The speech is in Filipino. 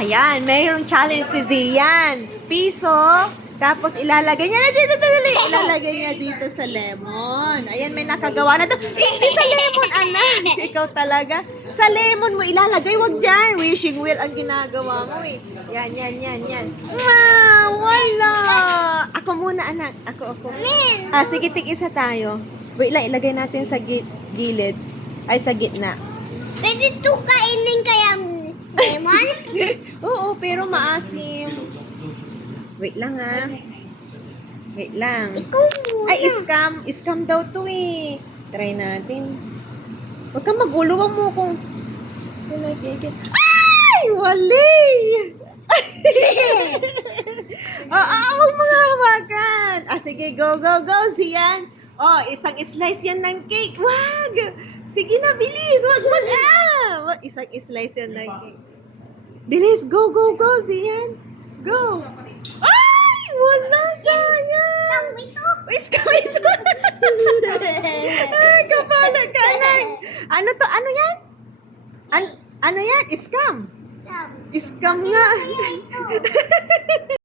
Ayan, mayroong challenge si Zian. Piso. Tapos ilalagay niya na dito, dali. Ilalagay niya dito sa lemon. Ayan, may nakagawa na to. Hindi sa lemon, anak. Ikaw talaga. Sa lemon mo ilalagay, wag dyan. Wishing well ang ginagawa mo eh. Yan. Wala. Ako muna, anak. Ako. Sige, tig-isa tayo. Wait lang, ilagay natin sa gilid. Ay, sa gitna. Pwede to kainin kaya lemon? Oo, pero maasim. Wait lang ha. Wait lang. Ikaw muna. Ay, scam. Scam daw to eh. Try natin. Huwag kang magulo. Huwag mo kung... Ay! Wali! Huwag mga hawakan. Sige, go. Siyan. Isang slice yan ng cake. Wag! Sige na, bilis. Wag. Isang slice yan ng cake. Bilis, go. Siyan. Go. Ay! Wala, sayang. Scam ito. Ay, kapala ka lang. Ano to? Ano yan? Ano yan? Scam. Scam nga.